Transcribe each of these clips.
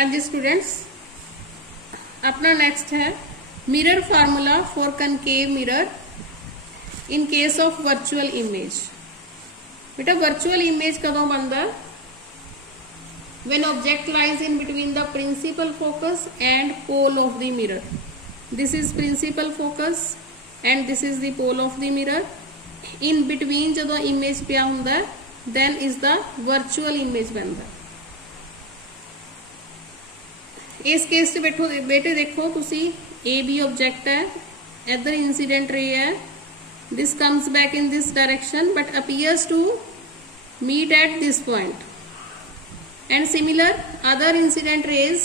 हाँ जी स्टूडेंट्स, अपना नेक्स्ट है mirror formula for concave mirror in case of virtual image. बेटा वर्चुअल इमेज कदों बनता? when object lies in between the principal focus and pole of the mirror. This is principal focus and this is the pole of the mirror. In between जदों image पिया हुंदा then is the virtual image बनता। इस केस से बेटे देखो तुसी A B object है, इधर इंसिडेंट रे है, this comes back in this direction but appears to meet at this point and similar other incident rays,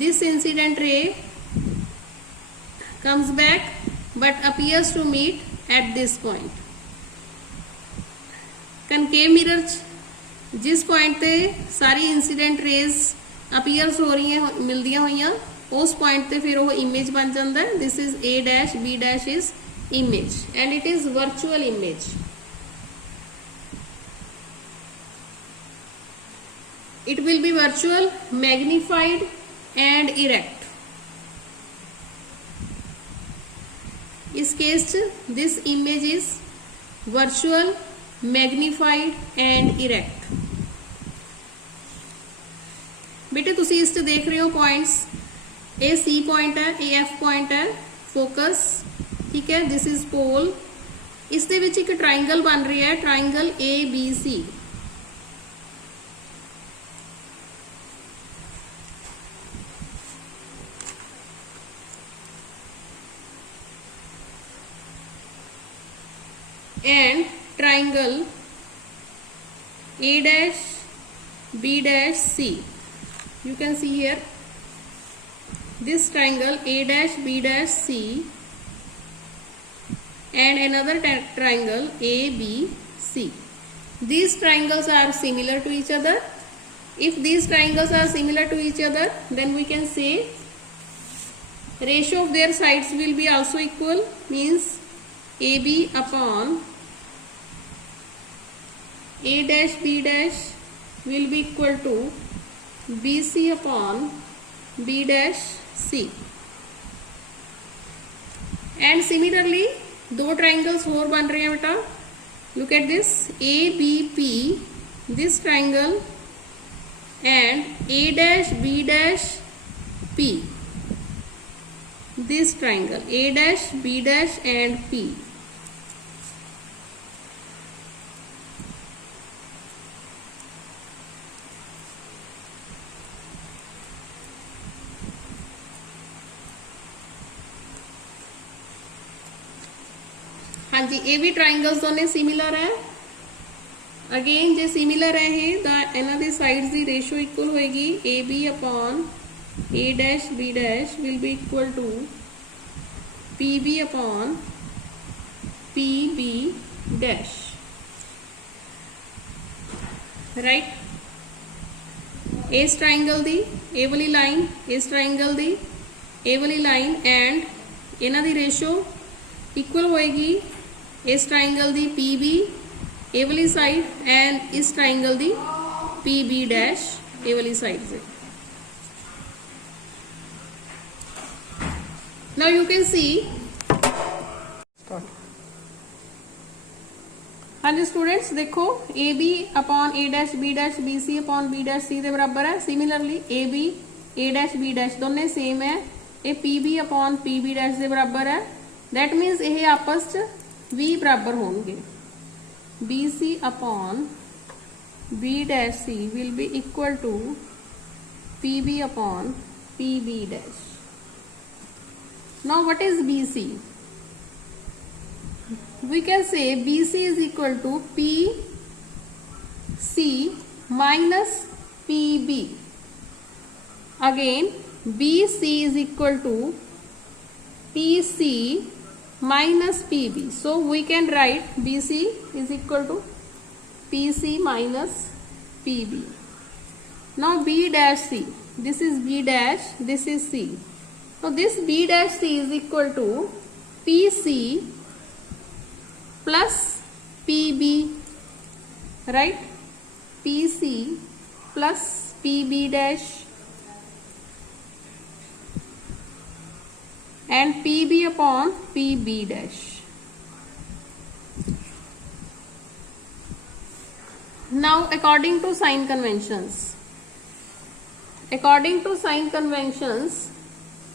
this incident ray comes back but appears to meet at this point. concave mirror जिस पॉइंट ते सारी incident raise appears हो रही हैं मिलदियां हुई उस पॉइंट ते फिर वो इमेज बन जाता है। This is A dash B dash is image and it is virtual image. It will be virtual, magnified and erect. इस case this image is virtual, magnified and erect. बेटे तुसी इस देख रहे हो पॉइंट्स, ए सी पॉइंट है, ए एफ पॉइंट है, फोकस ठीक है, दिस इज पोल। इस दे विच एक ट्राइंगल बन रही है, triangle A B C. and triangle A dash B dash C. You can see here this triangle A dash B dash C and another triangle A B C. These triangles are similar to each other. If these triangles are similar to each other, then we can say ratio of their sides will be also equal, means AB upon A dash B dash will be equal to BC upon B dash C. And similarly दो triangles और बन रहे हैं बेटा। Look at this ABP, this triangle and A dash B dash P, this triangle A dash B dash and P. हाँ जी, ये भी ट्राइंगल्स दोनों सिमिलर है। अगेन जो सिमिलर है इन्हों की साइड्स की रेशो इक्वल होएगी A B upon A dash B dash will be equal to P B upon P B dash, right. इस ट्राइंगल की ए वाली लाइन, इस ट्राइंगल की ए वाली लाइन एंड इन्हों की रेशो इक्वल होएगी इस ट्राइंगल दी पी बी ए वाली साइड एंड इस ट्राइंगल दी पी बी डैश ए वाली साइड से। नाउ यू कैन सी, हाँ जी स्टूडेंट्स देखो A B upon A dash B dash B C upon B dash C के बराबर है। Similarly A B A dash B dash दोनों सेम है, ये P B upon P B dash के बराबर है। दैट मीनस ये आपस च भी बराबर होंगे। B C upon B dash C will be equal to P B upon P B dash. Now what is B C? We can say B C is equal to P C minus P B. Again B C is equal to P C minus PB. So we can write BC is equal to PC minus PB. Now B dash C, this is B dash, this is C. So this B dash C is equal to PC plus PB, right? PC plus PB dash and PB upon PB dash. Now according to sign conventions,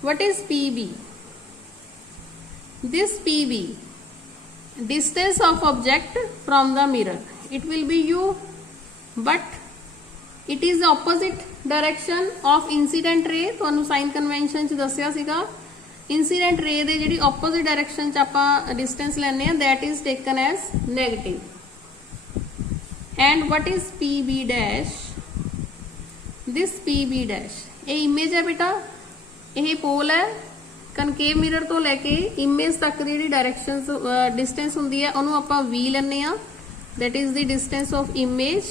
what is PB? This PB, distance of object from the mirror, it will be u, but it is opposite direction of incident ray. ਤੁਹਾਨੂੰ sign convention च दसिया सीगा इंसीडेंट रे दे जिहड़ी opposite direction च आपां distance लैने आ, that is taken as negative. And what is PB dash? This PB dash, ये इमेज है बेटा, यही पोल है, कनकेव मिरर तो लैके इमेज तक दी जिहड़ी डायरेक्शन डिस्टेंस हुंदी है उहनूं आपां V लैने आ, that is the distance of image.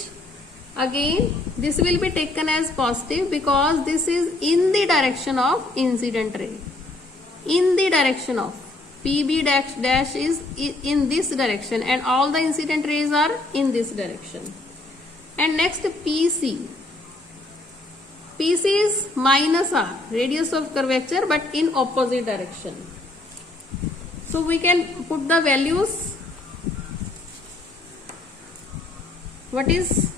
Again this will be taken as positive because this is in the direction of incident ray, in the direction of PB dash is in this direction and all the incident rays are in this direction. And next PC is minus r, radius of curvature, but in opposite direction. So we can put the values. What is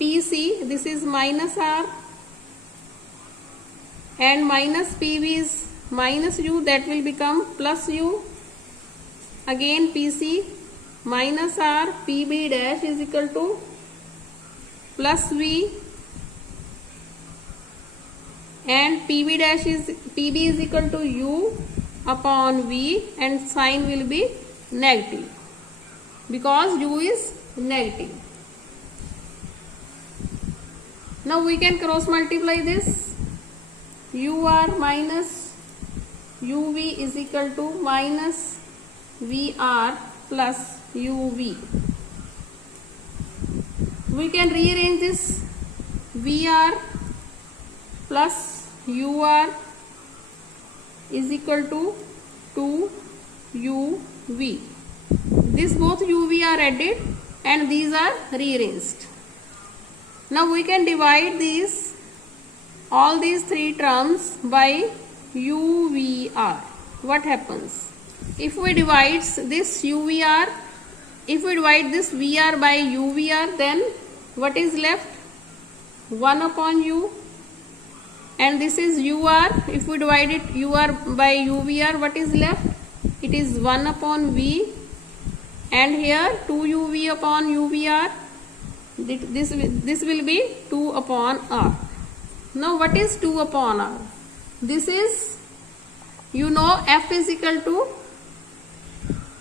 PC? This is minus r and minus PB is minus u, that will become plus u. Again PC minus r, PB dash is equal to plus V, and PB is equal to u upon V, and sign will be negative because u is negative. Now we can cross multiply this. UR minus UV is equal to minus VR plus UV. We can rearrange this. VR plus UR is equal to 2UV. This both UV are added and these are rearranged. Now we can divide all these three terms by UVR. What happens? If we divide this UVR, if we divide this VR by UVR, then what is left? 1 upon U. And this is UR. If we divide it UR by UVR, what is left? It is 1 upon V. And here 2UV upon UVR. This will be 2 upon R. Now what is 2 upon R? This is, you know, F is equal to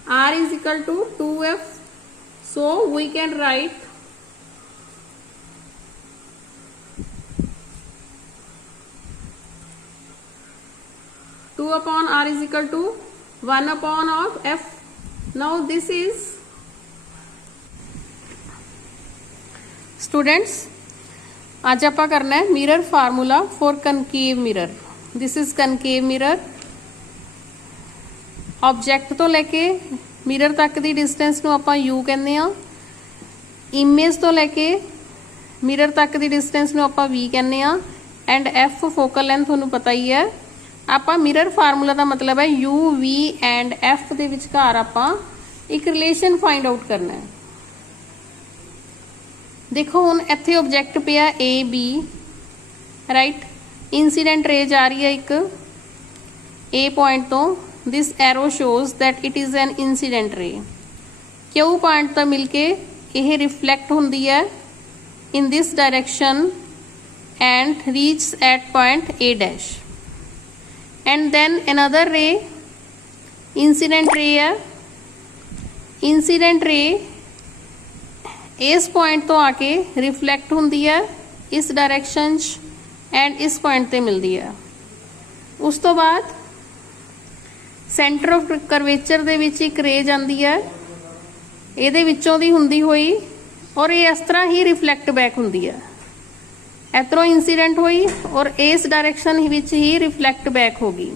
R is equal to 2F. So we can write two upon R is equal to 1 upon of F. Now this is, students आज आप करना है mirror formula for concave mirror. This is concave mirror. Object तो लैके मिरर तक दी डिस्टेंस नूं आपां U कहने आ. इमेज तो लैके मिरर तक दी डिस्टेंस नूं आपां V कहने आ. एंड F फोकल लेंथ तुहानूं पता ही है. आपां मिरर फार्मूला का मतलब है U, V एंड F दे विचकार आपां एक रिलेशन फाइंड आउट करना है. देखो हुण इत्थे ऑब्जेक्ट पिया AB, राइट. इंसीडेंट रे जा रही है एक A पॉइंट तो. This arrow shows that it is an incident ray. Q point तो मिलके यह रिफ्लैक्ट होंदी है in this direction and reach at point A dash. And then another ray incident ray है. इंसीडेंट रे इस पॉइंट तो आके रिफ्लैक्ट होंदी है इस डायरेक्शन एंड इस पॉइंट ते मिलती है. उस तो बाद सेंटर ऑफ करवेचर दे विच एक रे जांदी है, इहदे विचों दी हुंदी होई और ये इस तरह ही रिफ्लैक्ट बैक होंदी है. इधरों इंसीडेंट हुई और इस direction which he reflect back होगी.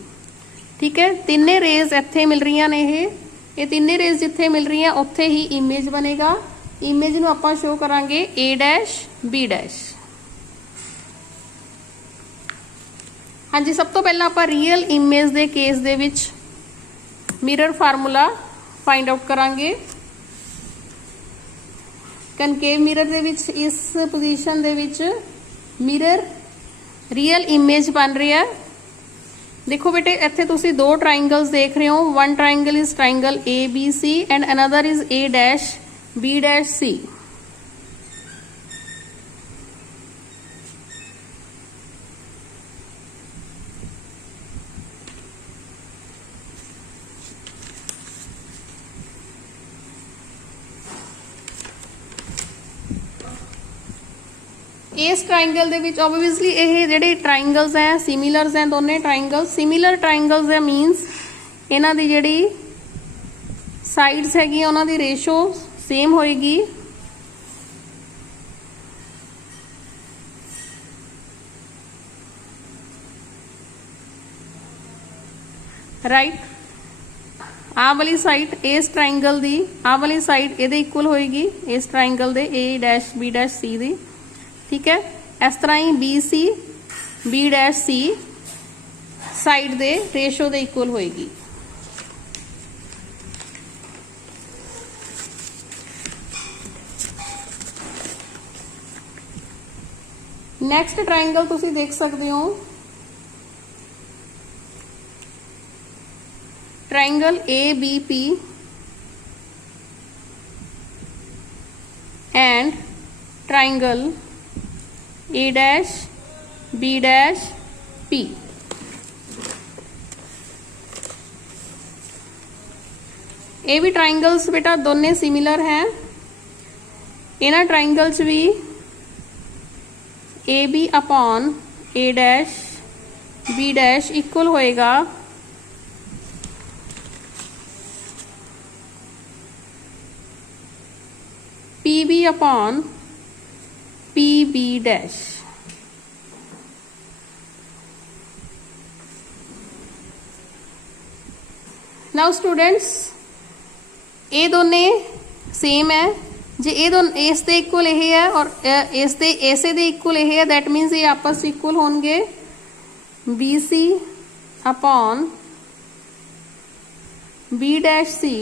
ठीक है, तिन्ने रेज इत्थे मिल रही ने. ये तिन्ने रेज जिथे मिल रही हैं उत्थे ही इमेज बनेगा. इमेज नूं आपां शो करांगे A डैश B डैश. हाँ जी, सब तो पहला आप रियल इमेज के केस दे विच मिरर फार्मूला फाइंड आउट करांगे। कनकेव मिरर दे विच इस पोजीशन दे विच मिरर रियल इमेज बन रही है। देखो बेटे, इत्थे तुसी दो ट्राइंगल्स देख रहे हो। One triangle is triangle A B C and another is A dash B dash C. इस ट्राइंगल दे विच ऑब्वियसली ये जिहड़े ट्राइंगल्स हैं सिमिलर्स हैं, दोनों ट्राइंगल्स सिमिलर ट्राइंगल्स है, मीनस इन्हां दी जिहड़ी साइड्स हैगी उन्हां दी रेशो सेम होएगी। राइट, आ वाली साइड इस ट्राइंगल दी आ वाली साइड इहदे इक्वल होएगी इस ट्राइंगल दे A dash B dash C दी। ठीक है, इस तरह ही B C B dash C side दे रेशो दे इक्वल होएगी। नैक्सट ट्राइंगल तुसी देख सकते हो, triangle A B P and triangle A dash B dash P. ये भी ट्राइंगल्स बेटा दोनों सिमिलर हैं। इन्हां ट्राइंगल्स भी A B upon A dash B dash equal होएगा P B upon P B dash. Now students, ये दोने सेम है। जे ये दोनों इस दे इक्वल ये है और इस दे ऐसे दे इक्वल ये है, दैट मीनस ये आपस इक्वल होंगे B C upon B dash C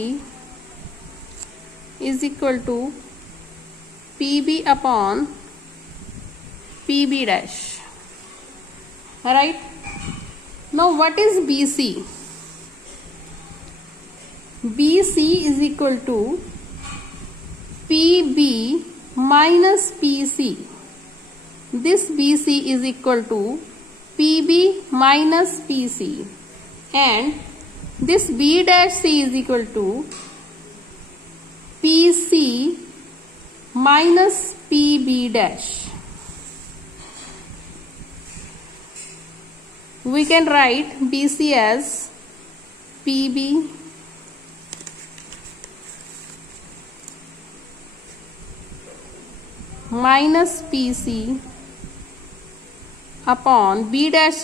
is equal to P B upon P B dash. Right, now what is B C? B C is equal to P B minus P C. This B C is equal to P B minus P C and this B dash C is equal to P C minus P B dash. We can write BC as PB minus PC upon B dash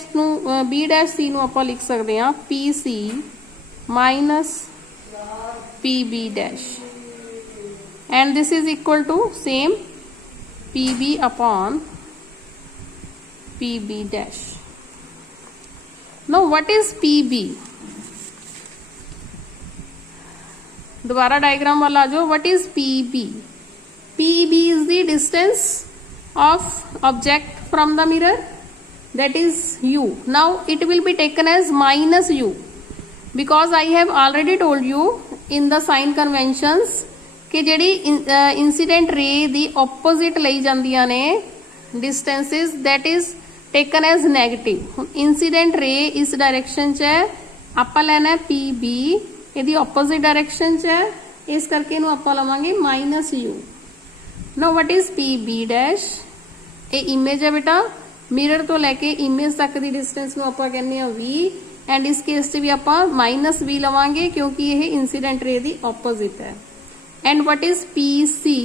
C ਨੂੰ ਆਪਾਂ ਲਿਖ ਸਕਦੇ ਹਾਂ PC minus PB dash and this is equal to same PB upon PB dash. Now what is PB? दोबारा डायग्राम वाला आ जाओ। What is PB? PB is the distance of object from the mirror, that is U. Now it will be taken as minus U because I have already told you in the sign conventions कि ਜਿਹੜੀ incident ray ਦੀ opposite ਲਈ ਜਾਂਦੀਆਂ ਨੇ distances, that is taken as negative. ਹੁਣ incident ray इस direction च है, आप लेना है पी बी, यदि ऑपोजिट डायरेक्शन च है, इस करके इनू आप लवांगे minus U. No what is P B dash? ये इमेज है बेटा, मिरर तो लैके इमेज तक की डिस्टेंस नू आपां कहने आ वी एंड इस केस च भी आप माइनस वी लवांगे क्योंकि ये इंसीडेंट रे दी ऑपोजिट है। And what is P C?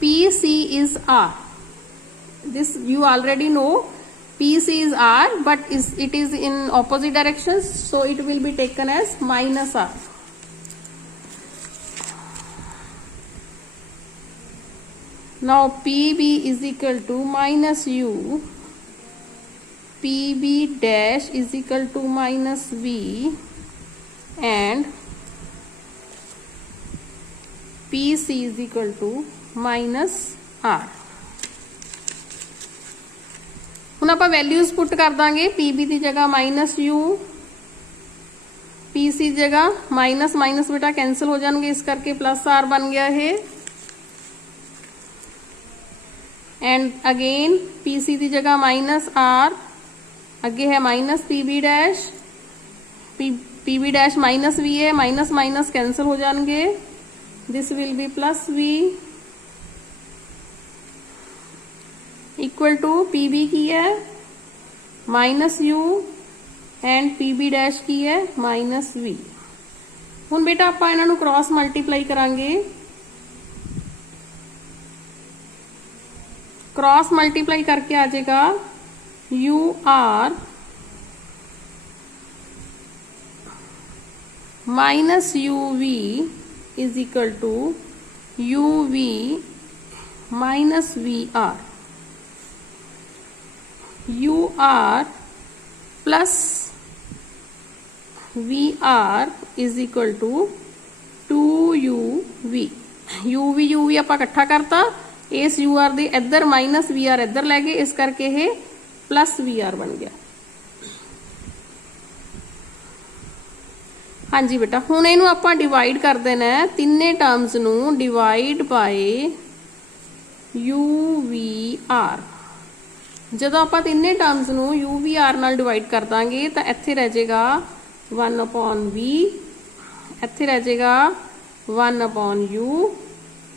P C is R, this you already know. PC is R, but it is in opposite directions, so it will be taken as minus R. Now PB is equal to minus U PB dash is equal to minus V and PC is equal to minus R। ਹੁਣ ਆਪਾਂ ਵੈਲਿਊਜ਼ ਪੁੱਟ ਕਰ ਦਾਂਗੇ। PB ਦੀ ਜਗ੍ਹਾ minus U, PC ਦੀ ਜਗ੍ਹਾ minus minus ਬੇਟਾ ਕੈਂਸਲ ਹੋ ਜਾਣਗੇ, ਇਸ ਕਰਕੇ ਪਲੱਸ R ਬਣ ਗਿਆ ਇਹ। एंड अगेन PC की जगह माइनस R, अगे है minus PB dash, PB dash minus V है, माइनस माइनस कैंसल हो जाएंगे, this will be plus V equal to PB की है minus U and PB dash की है माइनस V। हुण बेटा आपां इन्हां नूं क्रॉस मल्टीप्लाई करांगे। क्रॉस मल्टीप्लाई करके आ जाएगा UR minus UV is equal to UV minus VR, UR plus VR is equal to 2UV। UV आप इकट्ठा करता, इस UR दे इधर माइनस VR इधर लै गए, इस करके ये प्लस VR बन गया। हाँ जी बेटा, हुण इहनूं आपां डिवाइड कर देना है, तिन्ने टर्म्स नूं डिवाइड बाय UVR। जदों आपां तिन्ने टर्म्स नूं UVR नाल डिवाइड कर दांगे तां इत्थे रह जाएगा 1/V, इत्थे रह जाएगा 1/U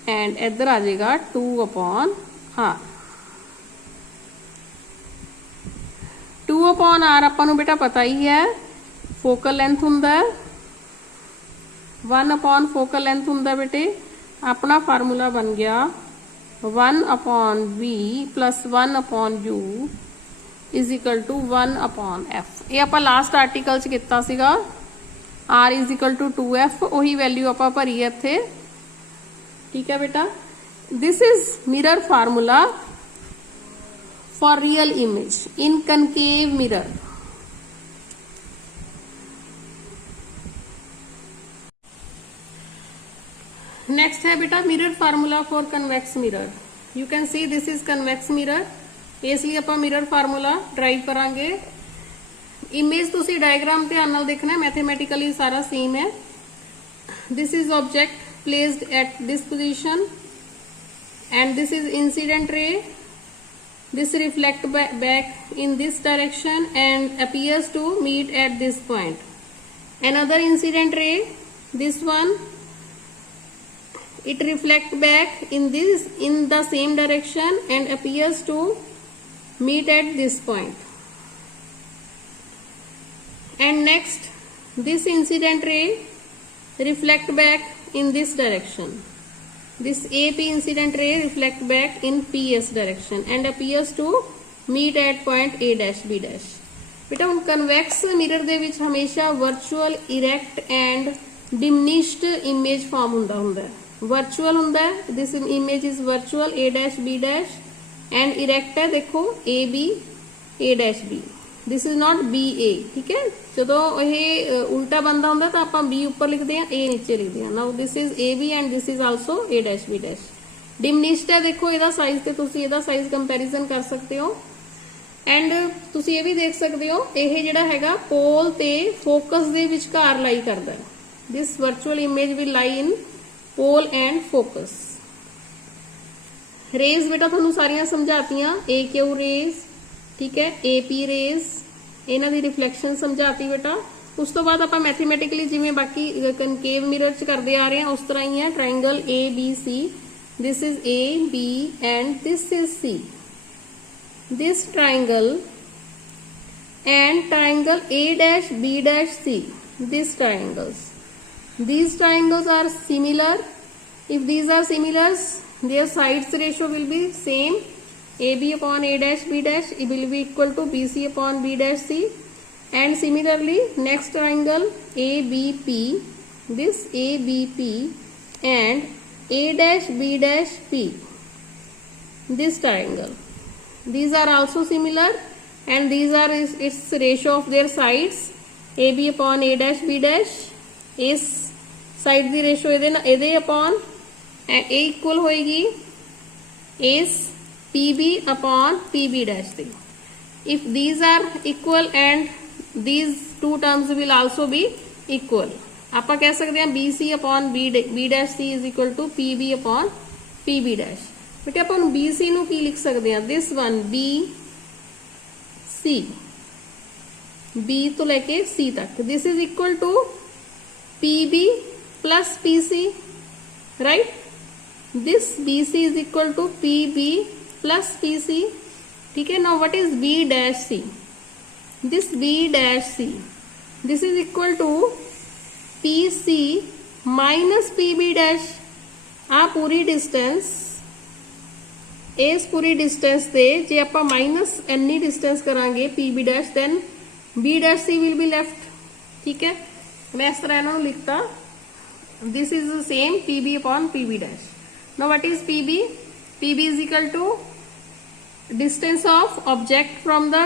एंड इधर आ जाएगा 2/R। 2/R आपां नूं बेटा पता ही है फोकल लेंथ हुंदा है, 1/ फोकल लेंथ हुंदा है बेटे। अपना फार्मूला बन गया 1/V plus 1/U is equal to 1/F। ये आपां लास्ट आर्टिकल च कीता सीगा, R is equal to 2F, उही वैल्यू आपां भरी है इत्थे। ठीक है बेटा, this is mirror formula for real image in concave mirror. Next है बेटा mirror formula for convex mirror. You can see this is convex mirror, इसलिए आप मिरर फार्मूला ड्राइव करांगे। इमेज तुसी डायग्राम ध्यान नाल देखना, मैथमेटिकली सारा सेम है। This is object placed at this position and this is incident ray, this reflect back in this direction and appears to meet at this point. Another incident ray, this one, it reflect back in the same direction and appears to meet at this point. And next this incident ray reflect back in this direction, this AP incident ray reflect back in PS direction and appears to meet at point A dash B dash। बेटा हम convex mirror दे विच हमेशा virtual, erect and diminished image form हुंदा है। वर्चुअल हुंदा है, this image is virtual A dash B dash and erect है देखो AB A dash B, this is not BA। ठीक है, जो ये उल्टा बनता होंगे तो आप B ऊपर लिखते हैं, A नीचे लिखते हैं। Now this is AB and this is also A dash B dash। Diminished है, देखो ਇਹਦਾ साइज ਤੇ ਤੁਸੀਂ ਇਹਦਾ साइज कंपैरिजन कर सकते हो एंड ਤੁਸੀਂ ਇਹ ਵੀ ਦੇਖ ਸਕਦੇ ਹੋ ਇਹ ਜਿਹੜਾ ਹੈਗਾ ਪੋਲ ਤੇ ਫੋਕਸ ਦੇ ਵਿਚਕਾਰ ਲਾਈ ਕਰਦਾ ਹੈ। ਦਿਸ ਵਰਚੁਅਲ ਇਮੇਜ ਵਿਲ ਲਾਈ ਇਨ ਪੋਲ ਐਂਡ ਫੋਕਸ। रेज बेटा ਤੁਹਾਨੂੰ ਸਾਰੀਆਂ ਸਮਝਾਤੀਆਂ, AQ रेज, ठीक है, AP रेज, ਇਹਨਾਂ ਦੀ ਰਿਫਲੈਕਸ਼ਨ ਸਮਝਾਤੀ बेटा। ਉਸ ਤੋਂ ਬਾਅਦ ਆਪਾਂ ਮੈਥਮੈਟਿਕਲੀ ਜਿਵੇਂ ਬਾਕੀ ਕਨਕੇਵ ਮਿਰਰ ਚ ਕਰਦੇ ਆ ਰਹੇ ਹਾਂ ਉਸ ਤਰ੍ਹਾਂ ਹੀ ਹੈ। Triangle ABC, this is A, B and this is C। this triangle and triangle A dash B dash C, these triangles are similar। if these are similars, their sides ratio will be same, AB upon A dash B dash it will be equal to BC upon B dash C। and similarly next triangle ABP, this ABP and A dash B dash P, this triangle, these are also similar and these are its ratio of their sides AB upon A dash B dash. इस साइड दी रेशो ਇਹਦੇ upon and A equal होएगी is PB upon PB dash the. If these are equal and these two terms will also be equal, ਆਪਾਂ ਕਹਿ ਸਕਦੇ ਹਾਂ BC upon B dash C is equal to PB upon PB dash. ਬੇਟੇ ਆਪਾਂ ਹੁਣ BC ਨੂੰ ਕੀ ਲਿਖ ਸਕਦੇ ਹਾਂ? this one BC, B ਤੋਂ ਲੈ ਕੇ C ਤੱਕ, this is equal to PB plus PC, right? This BC is equal to PB plus PC. ठीक है. Now what is B dash C? This B dash C, this is equal to PC minus PB dash. आ पूरी डिस्टेंस, इस पूरी डिस्टेंस से जे आप minus any distance करांगे PB dash, then B dash C will be left. ठीक है. मैं इस तरह ना लिखता, this is the same PB upon PB dash. Now what is PB? PB is equal to distance of object from the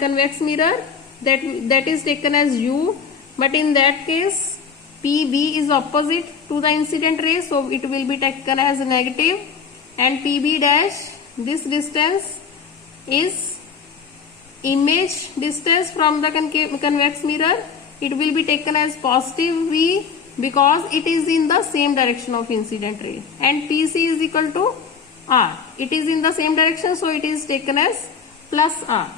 convex mirror, that is taken as U, but in that case PB is opposite to the incident ray, so it will be taken as negative, and PB dash, this distance is image distance from the convex mirror, it will be taken as positive V because it is in the same direction of incident ray, and PC is equal to R, it is in the same direction, so it is taken as plus R.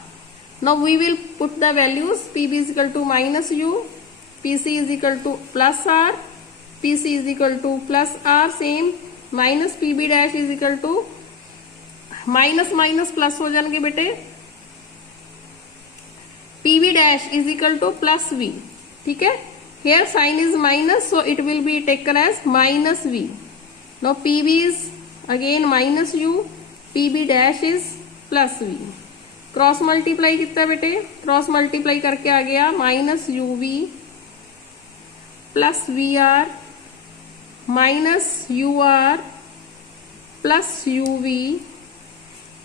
Now we will put the values. PB is equal to minus U, PC is equal to plus R, PC is equal to plus R, same, minus PB dash is equal to minus minus plus हो जाएंगे बेटे, PB dash is equal to plus V. ठीक है. Here sign is minus, so it will be taken as minus V. Now PB is again minus U, PB dash is plus V. Cross multiply कितना बेटे? Cross multiply करके आ गया minus UV plus VR minus UR plus UV.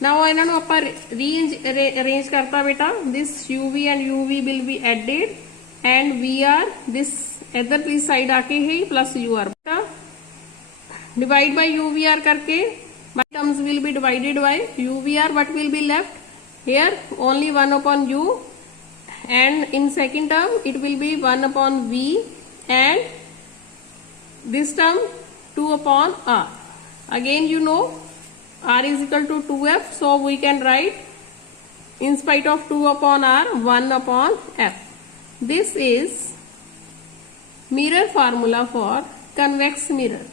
Now इन्हों ਆਪਾਂ रीअरेंज करता बेटा, this UV and UV will be added and VR this इधर साइड आके है प्लस UR. बेटा डिवाइड बाय UVR करके terms will be divided by UVR, what will be left? Here only 1 upon U, and in second term it will be 1 upon V, and this term 2 upon R. Again you know R is equal to 2F, so we can write in spite of 2 upon R 1 upon F. This is mirror formula for convex mirror.